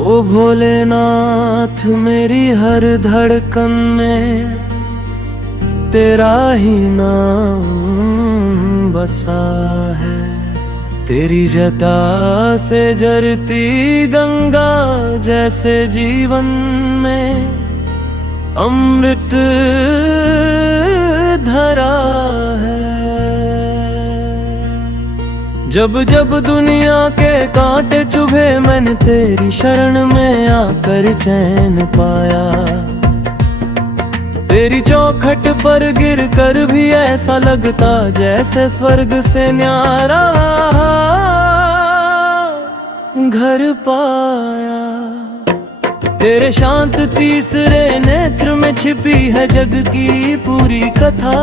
ओ भोलेनाथ मेरी हर धड़कन में तेरा ही नाम बसा है। तेरी जटा से जरती गंगा जैसे जीवन में अमृत धरा है। जब जब दुनिया के कांटे चुभे मैंने तेरी शरण में आकर चैन पाया। तेरी चौखट पर गिर कर भी ऐसा लगता जैसे स्वर्ग से न्यारा घर पाया। तेरे शांत तीसरे नेत्र में छिपी है जग की पूरी कथा।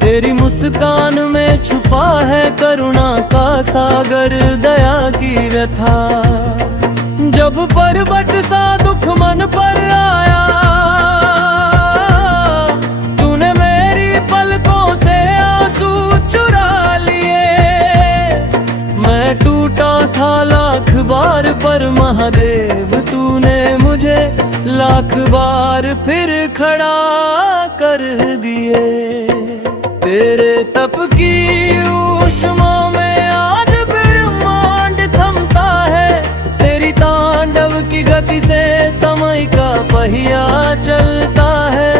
तेरी मुस्कान में छुपा है करुणा का सागर दया की व्यथा। जब पर्वत सा दुख मन पर आया तूने मेरी पलकों से आंसू चुरा लिए। मैं टूटा था लाख बार पर महादेव तूने मुझे लाख बार फिर खड़ा कर दिए। तेरे तप की ऊष्मा में आज ब्रह्मांड थमता है। तेरी तांडव की गति से समय का पहिया चलता है।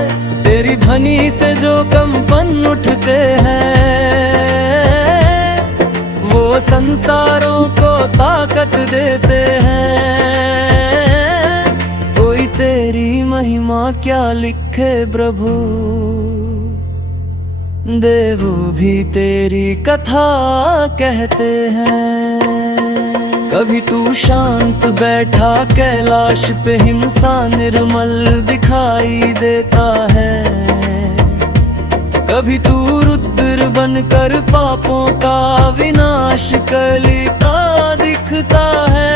तेरी ध्वनि से जो कंपन उठते हैं वो संसारों को ताकत देते हैं। कोई तेरी महिमा क्या लिखे प्रभु, देव भी तेरी कथा कहते हैं। कभी तू शांत बैठा कैलाश पे हिंसा निर्मल दिखाई देता है। कभी तू रुद्र बनकर पापों का विनाश करता दिखता है।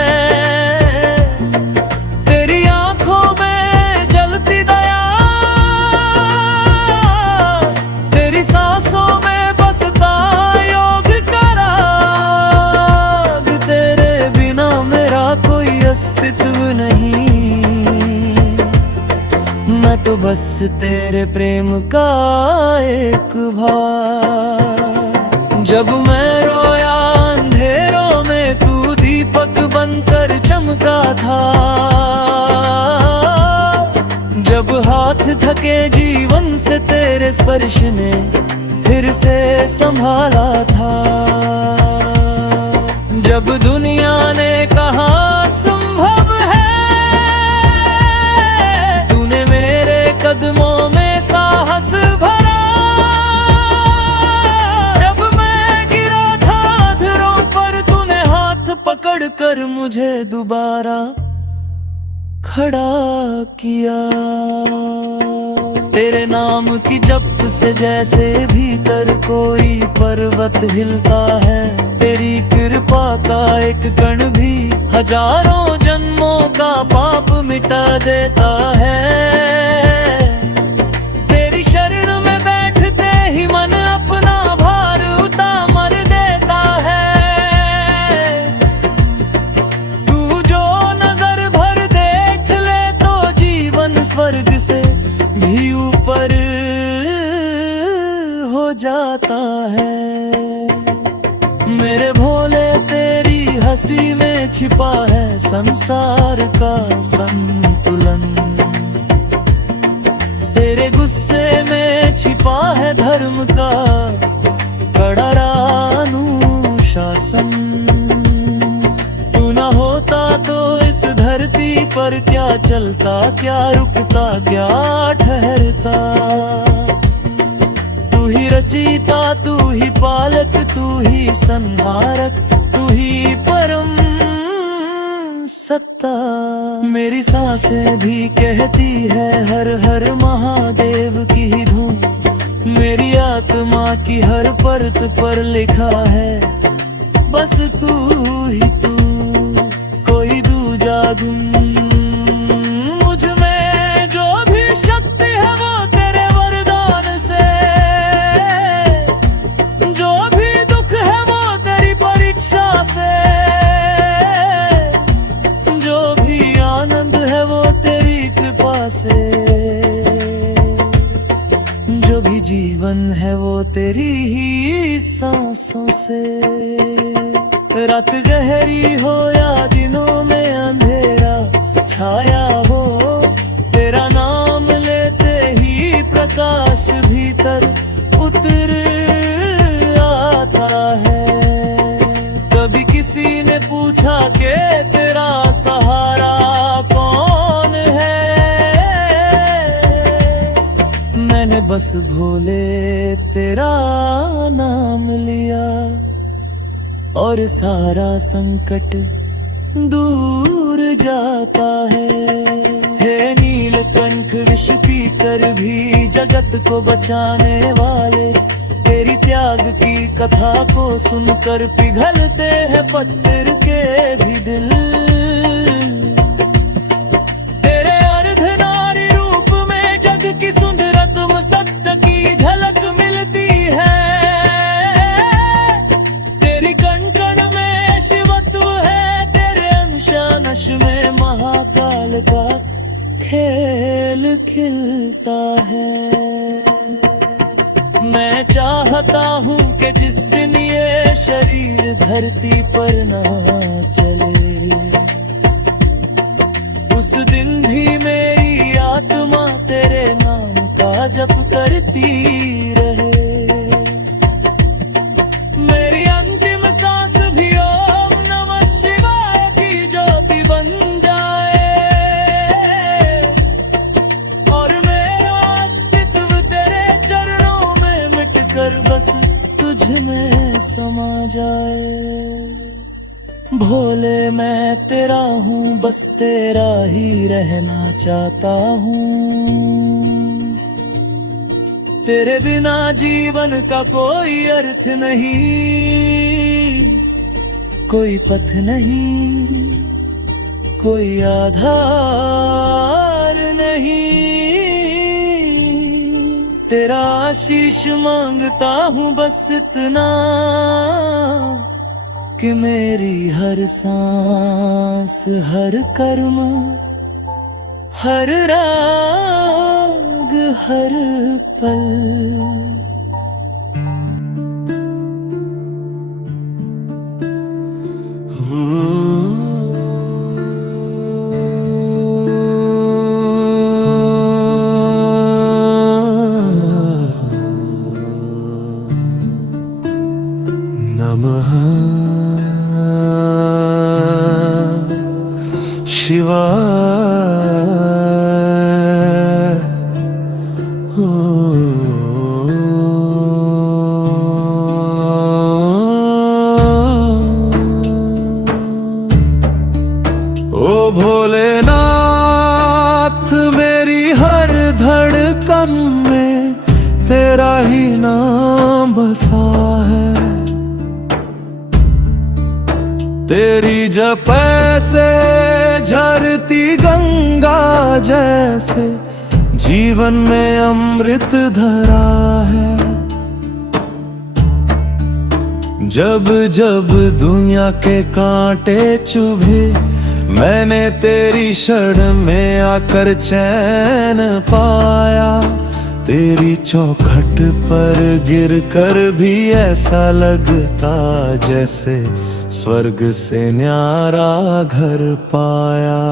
तेरी आंखों में जलती दया, तेरी सांसों में बसता योग का राग। तेरे बिना मेरा कोई अस्तित्व नहीं, मैं तो बस तेरे प्रेम का एक भाग। जब मैं रोया अंधेरों में तू दीपक बनकर चमका था। जब हाथ थके जीवन से तेरे स्पर्श ने फिर से संभाला था। जब दुनिया ने कहा संभव है तूने मेरे कदमों में साहस भरा। जब मैं गिरा था अधरों पर तूने हाथ पकड़ कर मुझे दोबारा खड़ा किया। तेरे नाम की जप से जैसे भीतर कोई पर्वत हिलता है। तेरी कृपा का एक कण भी हजारों जन्मों का पाप मिटा देता है। तेरी शरण में बैठते ही मन अपना भार उतार देता है। तू जो नजर भर देख ले तो जीवन स्वर्ग से भी ऊपर हो जाता है। मेरे भोले तेरी हंसी में छिपा है संसार का संतुलन। तेरे गुस्से में छिपा है धर्म का कड़ा अनुशासन। तू न होता तो इस धरती पर क्या चलता, क्या रुकता, क्या ठहरता। तू ही रचयिता, तू ही पालक, तू ही संहारक, तू ही परम सत्ता। मेरी सांसें भी कहती है हर हर महादेव की ही धुन। मेरी आत्मा की हर परत पर लिखा है बस तू ही तू, कोई दूजा गुण। मुझ में जो भी शक्ति है वो तेरे वरदान से, जो भी दुख है वो तेरी परीक्षा से, जो भी जीवन है वो तेरी ही सांसों से। रात गहरी हो या दिनों में अंधेरा छाया हो, तेरा नाम लेते ही प्रकाश भीतर उतर आता है। कभी किसी ने पूछा कि तेरा सहारा कौन है, मैंने बस भोले तेरा नाम लिया और सारा संकट दूर जाता है। हे नीलकंठ विष पीकर भी जगत को बचाने वाले, तेरी त्याग की कथा को सुनकर पिघलते हैं पत्थर के भी दिल। तेरे अर्धनारी रूप में जग की सुंदरतम सत्य की झलक मिलती है। तेरी कण कण में शिवत्व है, तेरे अंश में महाकाल का खेल खिलता है। मैं चाहता हूँ कि जिस दिन ये शरीर धरती पर ना चले, उस दिन भी मेरी आत्मा तेरे नाम का जप करती रहे। मेरी अंतिम सांस भी ओम नमः शिवाय की ज्योति बन जाए और मेरा अस्तित्व तेरे चरणों में मिटकर बस तुझ में समा जाए। भोले मैं तेरा हूँ, बस तेरा ही रहना चाहता हूँ। तेरे बिना जीवन का कोई अर्थ नहीं, कोई पथ नहीं, कोई आधार नहीं। तेरा आशीष मांगता हूँ बस इतना कि मेरी हर सांस, हर कर्म, हर राग, हर पल नमः शिवाय। ओ भोलेनाथ, मेरी हर धड़कन में तेरा ही नाम बसा है। तेरी जपै से झरती गंगा जैसे जीवन में अमृत धरा है। जब जब दुनिया के कांटे चुभे, मैंने तेरी शरण में आकर चैन पाया। तेरी चौखट पर गिरकर भी ऐसा लगता जैसे स्वर्ग से न्यारा घर पाया।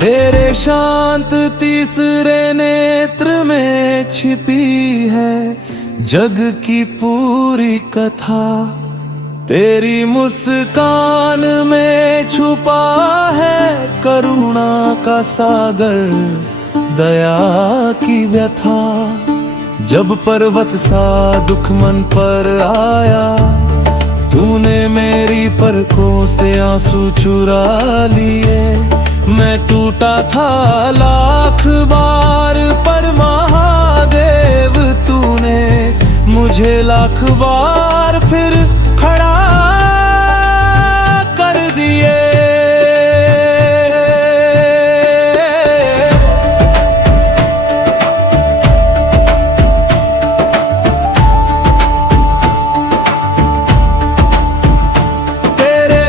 तेरे शांत तीसरे नेत्र में छिपी है जग की पूरी कथा। तेरी मुस्कान में छुपा है करुणा का सागर, दया की व्यथा। जब पर्वत सा दुख मन पर आया, तूने मेरी पलकों से आंसू चुरा लिए। मैं टूटा था लाख बार, पर महादेव तूने मुझे लाख बार फिर खड़ा कर दिए। तेरे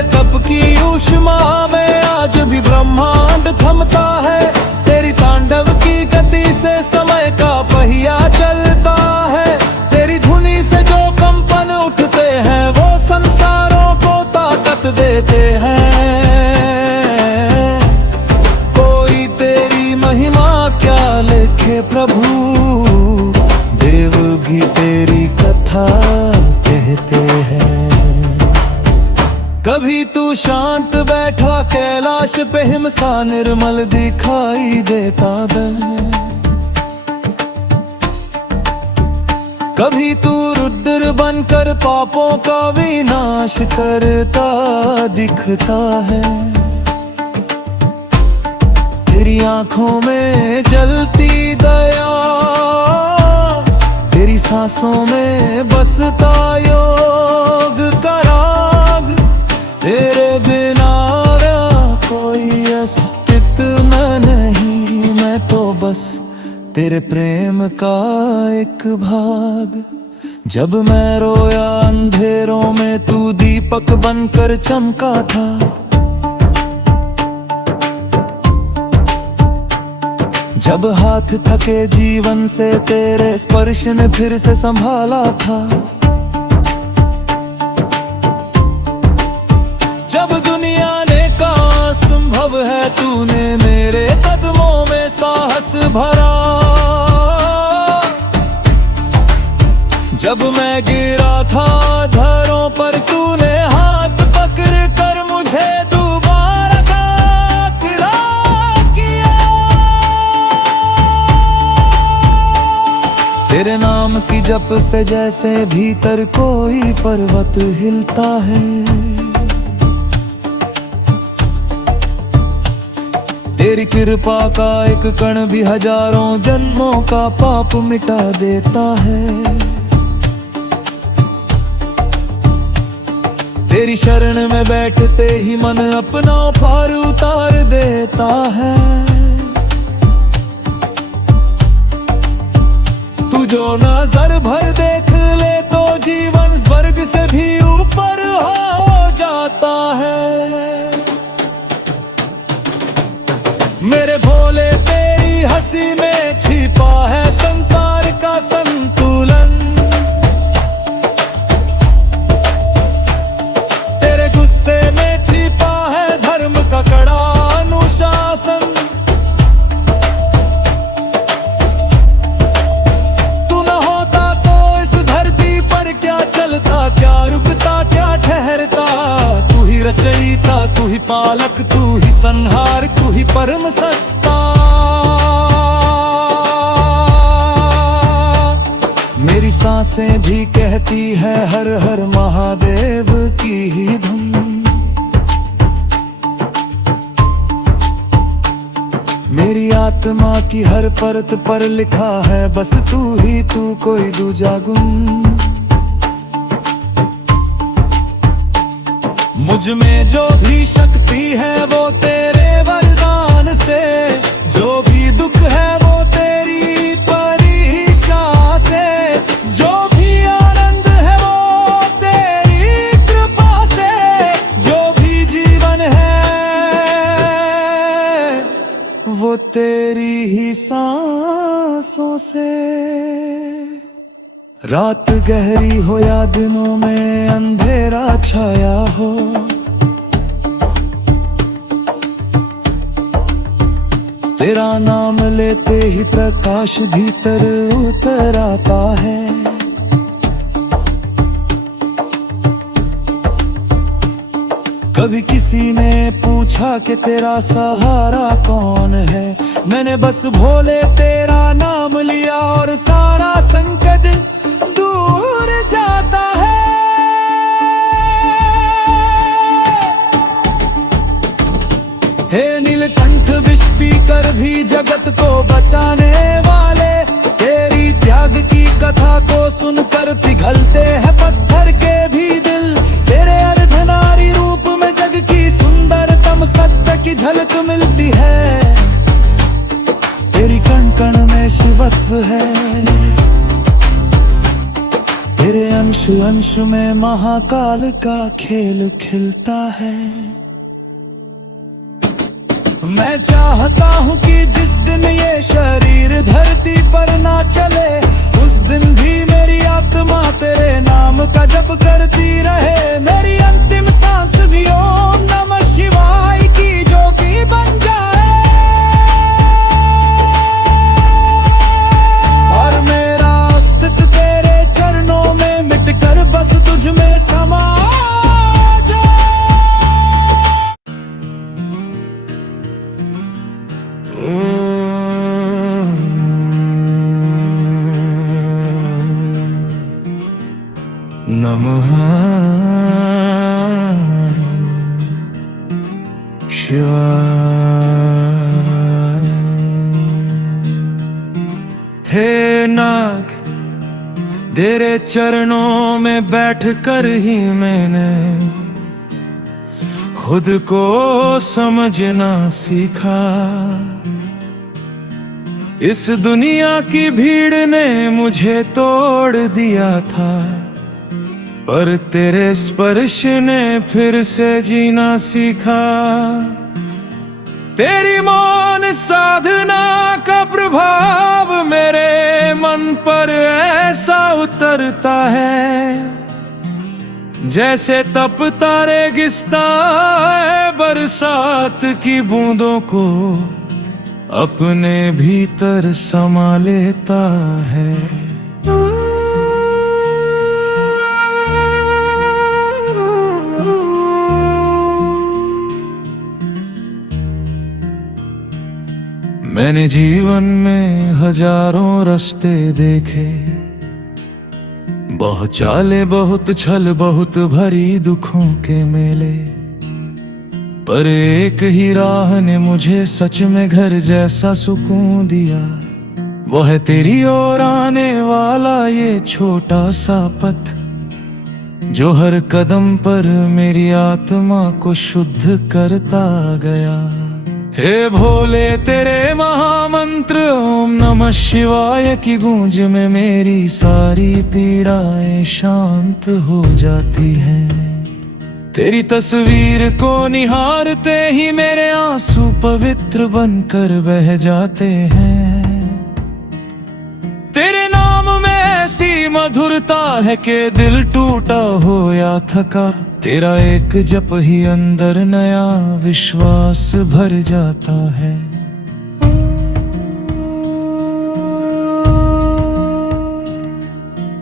समय का पहिया चलता है। तेरी धुनी से जो कंपन उठते हैं वो संसारों को ताकत देते हैं। कोई तेरी महिमा क्या लिखे प्रभु, देव भी तेरी कथा कहते हैं। कभी तू शांत बैठा कैलाश पे हिमसा निर्मल दिखाई देता है। कभी तू रुद्र बनकर पापों का विनाश करता दिखता है। तेरी आंखों में जलती दया, तेरी सांसों में बसता योग का राग। तेरे बिना कोई अस्तित्व नहीं, मैं तो बस तेरे प्रेम का एक भाग। जब मैं रोया अंधेरों में तू दीपक बनकर चमका था। जब हाथ थके जीवन से तेरे स्पर्श ने फिर से संभाला था। जब दुनिया ने कहा संभव है तूने मेरे कदमों में साहस भरा। जब मैं गिरा था धरों पर तूने हाथ पकड़ कर मुझे दोबारा खड़ा किया। तेरे नाम की जप से जैसे भीतर कोई पर्वत हिलता है। तेरी कृपा का एक कण भी हजारों जन्मों का पाप मिटा देता है। तेरी शरण में बैठते ही मन अपना पार उतार देता है। तू जो नजर भर देख ले तो जीवन स्वर्ग से भी ऊपर हो जाता है। मेरे भोले तेरी हंसी में छिपा है संसार का संतुलन। तेरे गुस्से में छिपा है धर्म का कड़ा अनुशासन। तू न होता तो इस धरती पर क्या चलता, क्या रुकता, क्या ठहरता। तू ही रचयिता, तू ही पालक, तू ही संहार, तू ही परम सत्ता। मेरी सांसें भी कहती है हर हर महादेव की ही धुन। मेरी आत्मा की हर परत पर लिखा है बस तू ही तू, कोई दूजा गुण। मुझ में जो भी शक्ति है वो तेरे वरदान से। जो भी दुख है वो तेरी परीक्षा से। जो भी आनंद है वो तेरी कृपा से। जो भी जीवन है वो तेरी ही सांसों से। रात गहरी हो या दिनों में अंधेरा छाया हो, तेरा नाम लेते ही प्रकाश भीतर उतर आता है। कभी किसी ने पूछा कि तेरा सहारा कौन है। मैंने बस भोले तेरा नाम लिया और सारा संकट दूर जाता है। हे नीलकंठ विष पीकर भी जगत को बचाने वाले, तेरी त्याग की कथा को सुनकर पिघलते हैं पत्थर के भी दिल। तेरे अर्धनारी रूप में जग की सुंदरतम सत्य की झलक मिलती है। तेरी कण कण में शिवत्व है, तेरे अंश अंश में महाकाल का खेल खिलता है। मैं चाहता हूँ कि जिस दिन ये शरीर धरती पर ना चले, उस दिन भी मेरी आत्मा तेरे नाम का जप करती रहे। मेरी अंतिम सांस भी ओम नमः शिवाय की ज्योति बन जाए, और मेरा अस्तित्व तेरे चरणों में मिटकर बस तुझ में समा नमः शिवाय। हे नाग, तेरे चरणों में बैठकर ही मैंने खुद को समझना सीखा। इस दुनिया की भीड़ ने मुझे तोड़ दिया था, पर तेरे स्पर्श ने फिर से जीना सीखा। तेरी मौन साधना का प्रभाव मेरे मन पर ऐसा उतरता है, जैसे तपता रेगिस्तान है बरसात की बूंदों को अपने भीतर समा लेता है। मैंने जीवन में हजारों रास्ते देखे, बहुत चाले बहुत छल बहुत भरी दुखों के मेले, पर एक ही राह ने मुझे सच में घर जैसा सुकून दिया। वो है तेरी ओर आने वाला ये छोटा सा पथ, जो हर कदम पर मेरी आत्मा को शुद्ध करता गया। हे भोले, तेरे महामंत्र ओम नमः शिवाय की गूंज में मेरी सारी पीड़ाएं शांत हो जाती हैं। तेरी तस्वीर को निहारते ही मेरे आंसू पवित्र बनकर बह जाते हैं। तेरे नाम में ऐसी मधुरता है कि दिल टूटा हो या थका, तेरा एक जप ही अंदर नया विश्वास भर जाता है।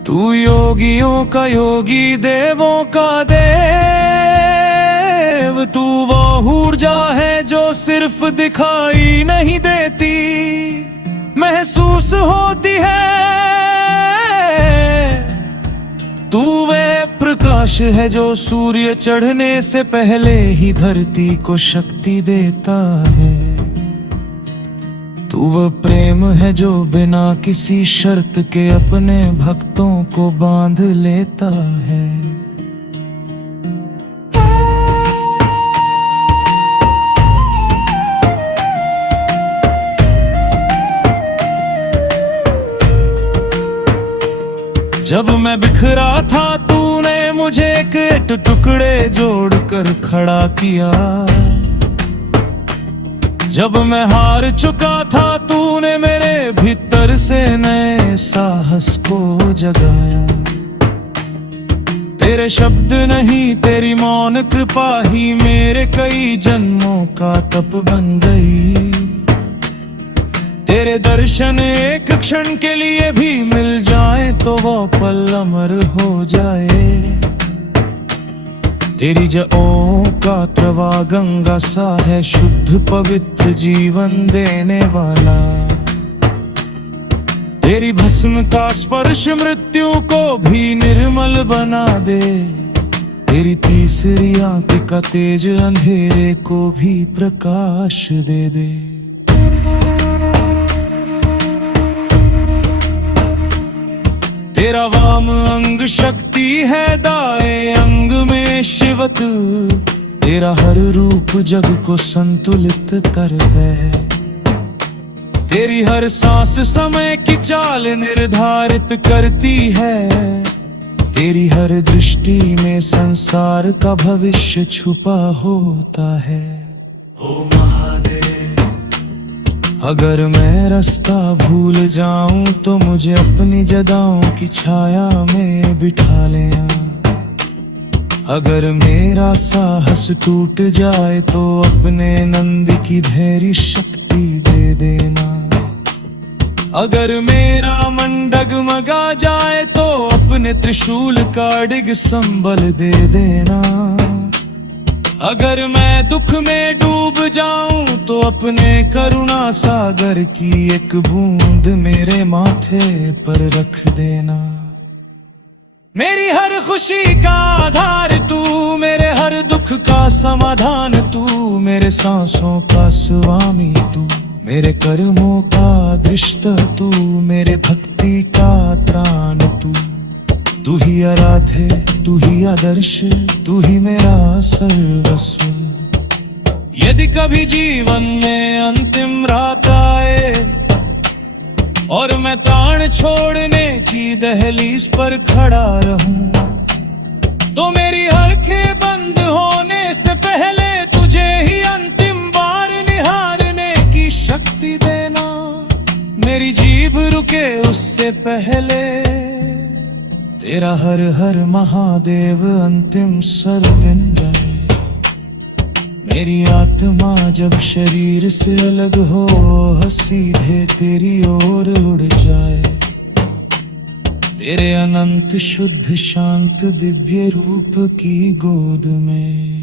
तू योगियों का योगी, देवों का देव, तू वो ऊर्जा है जो सिर्फ दिखाई नहीं देती, महसूस होती है। तू वे प्रकाश है जो सूर्य चढ़ने से पहले ही धरती को शक्ति देता है। तू वो प्रेम है जो बिना किसी शर्त के अपने भक्तों को बांध लेता है। जब मैं बिखरा था तूने मुझे एक टुकड़े जोड़कर खड़ा किया, जब मैं हार चुका था तूने मेरे भीतर से नए साहस को जगाया। तेरे शब्द नहीं तेरी मौन कृपा ही मेरे कई जन्मों का तप बन गई। तेरे दर्शन एक क्षण के लिए भी मिल जाए तो वो पल अमर हो जाए। तेरी जओं का प्रवाह गंगा सा है, शुद्ध पवित्र जीवन देने वाला। तेरी भस्म का स्पर्श मृत्यु को भी निर्मल बना दे। तेरी तीसरी आंख का तेज अंधेरे को भी प्रकाश दे दे। तेरा वाम अंग शक्ति है, दाएं अंग में शिवत। तेरा हर रूप जग को संतुलित कर है। तेरी हर सांस समय की चाल निर्धारित करती है। तेरी हर दृष्टि में संसार का भविष्य छुपा होता है। ओ महादेव। अगर मैं रास्ता भूल जाऊं तो मुझे अपनी जदाओं की छाया में बिठा लेना। अगर मेरा साहस टूट जाए तो अपने नंद की धैर्य शक्ति दे देना। अगर मेरा मन डगमगा जाए तो अपने त्रिशूल का डिग संबल दे देना। अगर मैं दुख में डूब जाऊं तो अपने करुणा सागर की एक बूंद मेरे माथे पर रख देना। मेरी हर खुशी का आधार तू, मेरे हर दुख का समाधान तू, मेरे सांसों का स्वामी तू, मेरे कर्मों का दृष्टा तू, मेरे भक्ति का त्राण तू। तू ही आराध्य, तू ही आदर्श, तू ही मेरा सर्वस्व। यदि कभी जीवन में अंतिम रात आए और मैं प्राण छोड़ने की दहलीज पर खड़ा रहूं, तो मेरी आंखें बंद होने से पहले तुझे ही अंतिम बार निहारने की शक्ति देना। मेरी जीभ रुके उससे पहले तेरा हर हर महादेव अंतिम स्वर बन जाए। मेरी आत्मा जब शरीर से अलग हो सीधे तेरी ओर उड़ जाए। तेरे अनंत शुद्ध शांत दिव्य रूप की गोद में